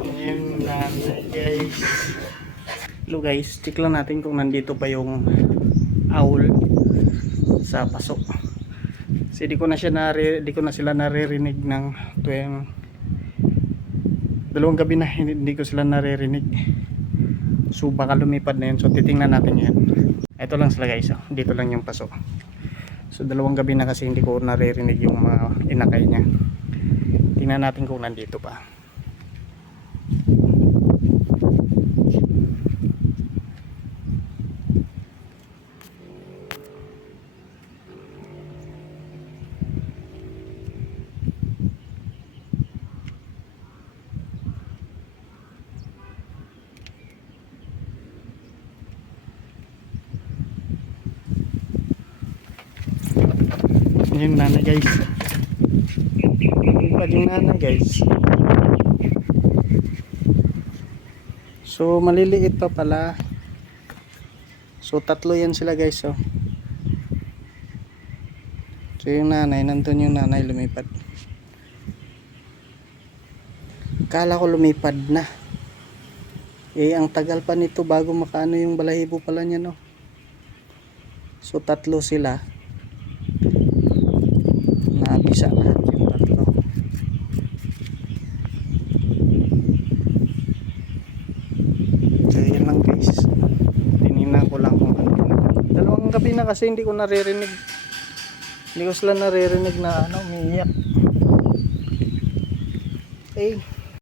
Ayun na guys. Hello guys, check lang natin kung nandito pa yung owl sa paso. Kasi di ko na sila naririnig ng tuwing dalawang gabi na hindi ko sila naririnig. So baka lumipad na yun. So titingnan natin yan. Ito lang sila guys, oh. Dito lang yung paso. So dalawang gabi na kasi hindi ko naririnig yung mga inakay niya. Tingnan natin kung nandito pa. Yung nanay guys, yung nanay guys. So maliliit pa pala. So tatlo yan sila guys. So yung nanay, nandun yung nanay lumipad. Kala ko lumipad na. Ang tagal pa nito bago makaano yung balahibo pala niya, no. So tatlo sila. Nabisa lahat yung tatlo. So yan lang guys. Tinignan ko lang kung ano. Dalawang gabi na kasi hindi ko naririnig. Hindi ko sila naririnig na umiiyak. Okay.